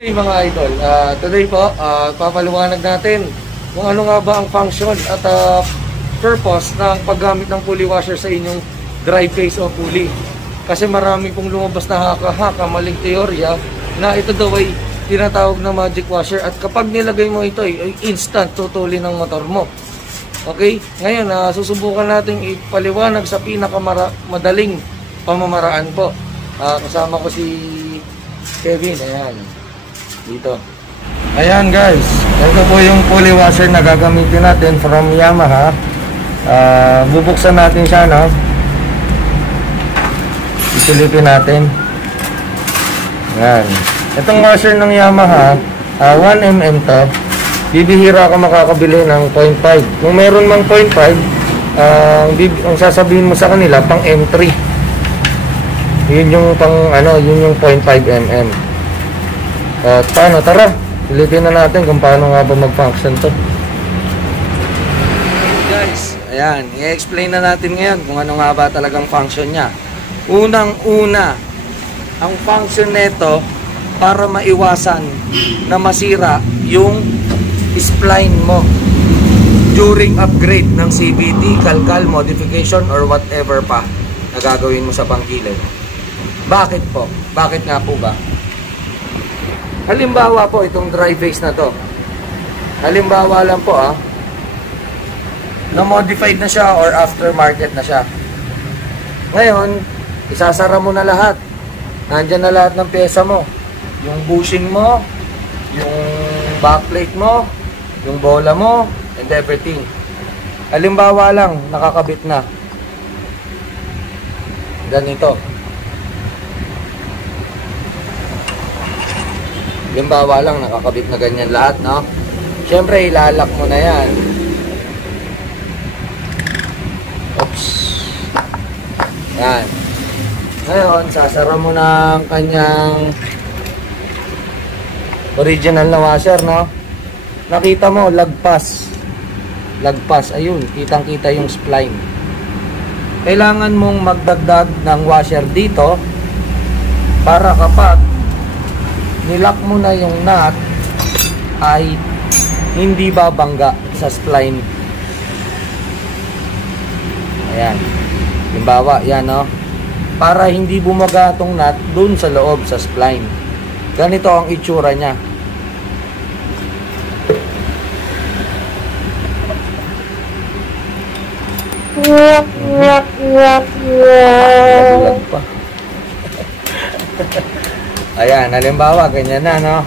Hey mga idol, today po, papaliwanag natin kung ano nga ba ang function at purpose ng paggamit ng pulley washer sa inyong dry face o pulley. Kasi marami pong lumabas na haka-haka, maling teorya na ito daw ay tinatawag na magic washer at kapag nilagay mo ito ay instant tutulin ng motor mo. Okay? Ngayon, susubukan natin ipaliwanag sa pinakamadaling pamamaraan po. Kasama ko si Kevin, ayan. Dito. Ayan guys, ito po yung pulley washer na gagamitin natin from Yamaha. Bubuksan natin siya, no? Isilipin natin. Ayan. Itong washer ng Yamaha, 1mm to. Bibihira ka makakabili ng 0.5. Kung meron mang 0.5, ang sasabihin mo sa kanila pang M3. Yun yung pang yun yung 0.5mm. Paano? Tara, silipin na natin kung paano nga ba mag-function to. Guys, ayan, i-explain na natin ngayon kung ano nga ba talagang function niya. Unang-una, ang function nito para maiwasan na masira yung spline mo during upgrade ng CVT, kalkal, modification, or whatever pa na gagawin mo sa pangkilid. Bakit po? Bakit nga po ba? Halimbawa po, itong dry face na to. Halimbawa lang po na-modified na siya or aftermarket na siya. Ngayon, isasara mo na lahat. Nandyan na lahat ng pyesa mo. Yung bushing mo, yung backplate mo, yung bola mo, and everything. Halimbawa lang, nakakabit na. Ganito. Halimbawa lang, nakakabit na ganyan lahat, no? Siyempre, ilalak mo na yan. Oops. Yan. Ngayon, sasara mo na ang kanyang original na washer, no? Nakita mo, lagpas. Lagpas, ayun, kitang-kita yung spline. Kailangan mong magdagdag ng washer dito para kapag nilak mo na yung nut ay hindi babangga sa spline. Ayan. Halimbawa, yan, no? Para hindi bumaga tong nut dun sa loob sa spline. Ganito ang itsura niya. Lag pa. Ayan, halimbawa, ganyan na, no?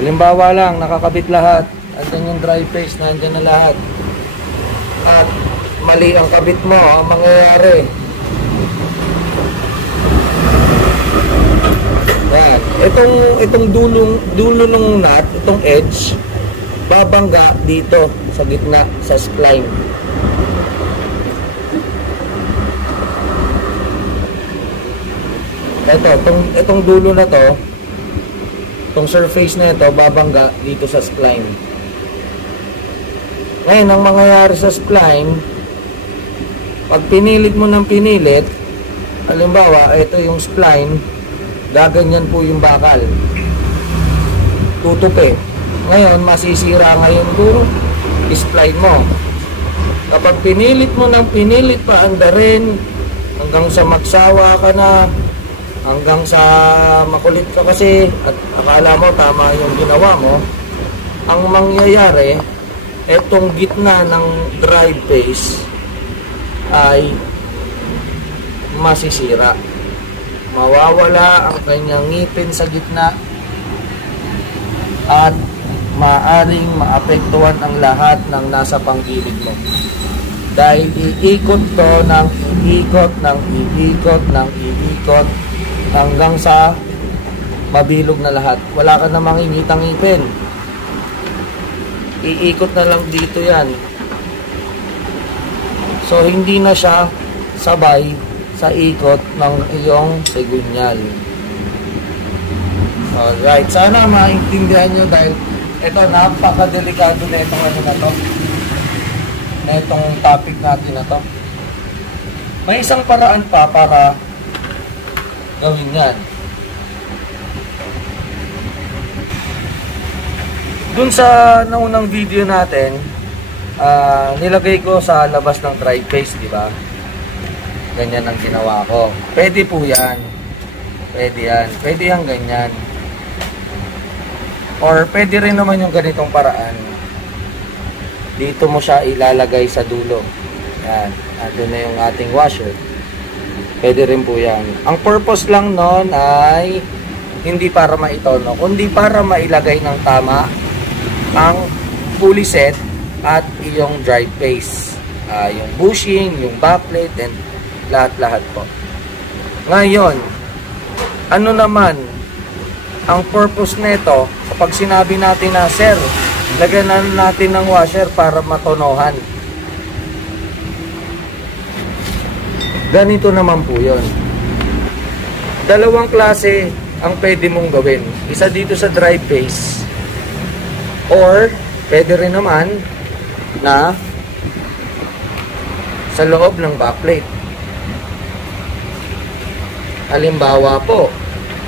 Halimbawa lang, nakakabit lahat. Andyan yung dry face, nandyan na lahat. At mali ang kabit mo, ang mangyayari. Ayan. Itong dulo ng nut, itong edge, babangga dito sa gitna, sa spline. Itong dulo na to, itong surface na ito, babangga dito sa spline. Ngayon, ang mangyayari sa spline, pag pinilit mo ng pinilit, halimbawa, ito yung spline, gaganyan po yung bakal. Tutupi. Ngayon, masisira ngayon yung spline mo. Kapag pinilit mo ng pinilit pa andarin, hanggang sa magsawa ka na, hanggang sa makulit ka kasi at akala mo tama yung ginawa mo, ang mangyayari, etong gitna ng dry face ay masisira. Mawawala ang kanyang ngipin sa gitna at maaring maapektuhan ang lahat ng nasa panggilid mo. Dahil iikot to ng iikot ng iikot ng iikot hanggang sa mabilog na lahat. Wala ka na makikitang ngipin. Iikot na lang dito yan. So, hindi na siya sabay sa ikot ng iyong segunyal. Alright. Sana maintindihan nyo dahil ito, napakadelikado na itong na to. Na itong topic natin na to. May isang paraan pa para gawin yan. Dun sa naunang video natin, nilagay ko sa labas ng drive face, di ba? Ganyan ang ginawa ko. Pwede po yan. Pwede yan. Pwede yan ganyan. Or pwede rin naman yung ganitong paraan. Dito mo siya ilalagay sa dulo. Yan. Ando na yung ating washer. Pwede rin po yan. Ang purpose lang nun ay hindi para maitono, kundi para mailagay ng tama ang pulley set at iyong drive face. Yung bushing, yung backplate, and lahat-lahat po. Ngayon, ano naman ang purpose nito kapag sinabi natin na, sir, lagyan natin ng washer para matonohan? Ganito naman po yun. Dalawang klase ang pwede mong gawin. Isa dito sa drive face, or pwede rin naman na sa loob ng backplate. Halimbawa po,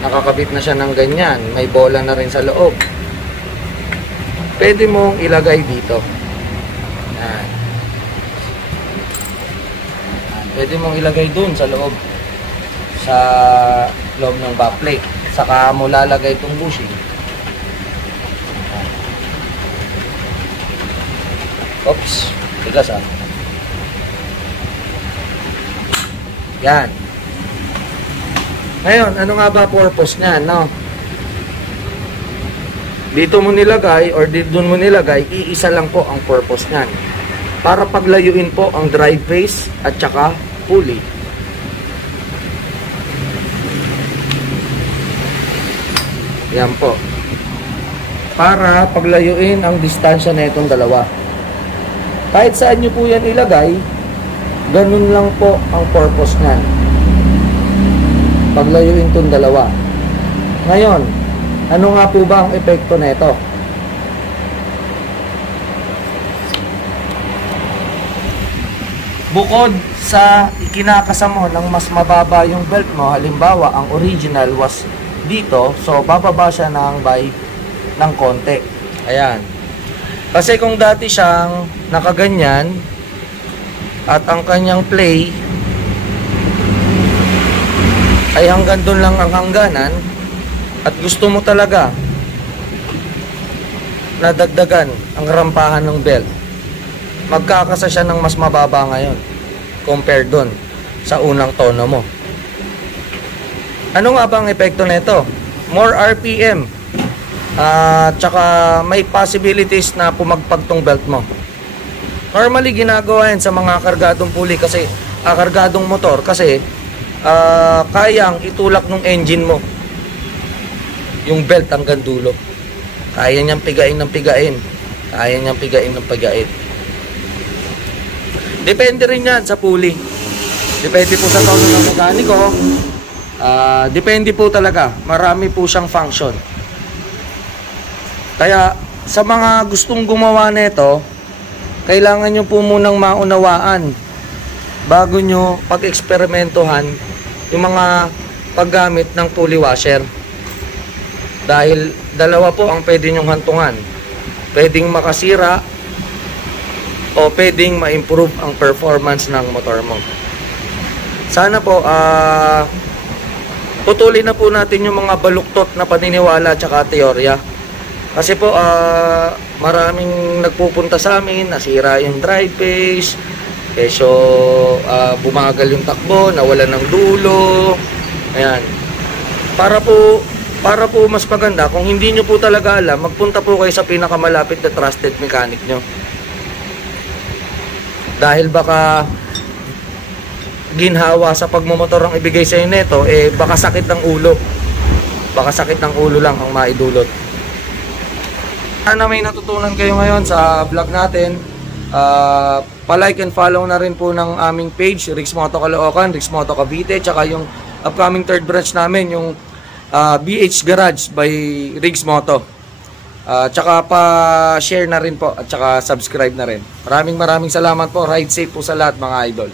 nakakabit na siya ng ganyan, may bola na rin sa loob. Pwede mong ilagay dito. Yan. Pwede mong ilagay dun sa loob ng backplate. Saka mo lalagay itong bushing. Oops, tigas ah. Yan. Ngayon, ano nga ba purpose niya, no? Dito mo nilagay or doon mo nilagay, iisa lang po ang purpose niyan. Para paglayuin po ang drive face at saka pulley. Yan po. Para paglayuin ang distansya na itong dalawa. Kahit saan nyo po yan ilagay, ganun lang po ang purpose niyan. Paglayuin itong dalawa. Ngayon, ano nga po ba ang epekto na ito? Bukod sa ikinakasa mo ng mas mababa yung belt mo, halimbawa, ang original was dito, so bababa siya ng konti. Ayan. Kasi kung dati siyang nakaganyan at ang kanyang play ay hanggang doon lang ang hangganan at gusto mo talaga nadagdagan ang rampahan ng belt, magkakasa siya ng mas mababa ngayon compared doon sa unang tono mo. Ano nga ba ang epekto nito? More RPM. Tsaka may possibilities na pumagpag tong belt mo. Normally ginagawa yan sa mga kargadong pulley kasi kargadong motor kasi kayang itulak ng engine mo yung belt hanggang dulo. Kaya niyang pigain ng pigain. Kaya niyang pigain ng pigain. Depende rin yan sa pulley. Depende po sa tono ng mekaniko. Depende po talaga. Marami po siyang function. Kaya sa mga gustong gumawa nito, kailangan nyo po munang maunawaan bago nyo pag-eksperimentohan yung mga paggamit ng pulley washer. Dahil dalawa po ang pwede nyong hantungan. Pwedeng makasira o pwedeng ma-improve ang performance ng motor mo. Sana po putulin na po natin yung mga baluktot na paniniwala at saka teorya. Kasi po maraming nagpupunta sa amin, nasira yung drive face, so bumagal yung takbo, nawalan ng dulo. Ayan. Para po mas maganda, kung hindi nyo po talaga alam, magpunta po kayo sa pinakamalapit na trusted mechanic nyo. Dahil baka ginhawa sa pagmumotor ang ibigay sa inyo nito, baka sakit ng ulo. Baka sakit ng ulo lang ang maidulot. Sana may natutunan kayo ngayon sa vlog natin. Pa-like and follow na rin po ng aming page, Riggs Moto Caloocan, Riggs Moto Cavite, tsaka yung upcoming third branch namin, yung BH Garage by Riggs Moto. Tsaka pa-share na rin po at tsaka subscribe na rin. Maraming salamat po. Ride safe po sa lahat mga idol.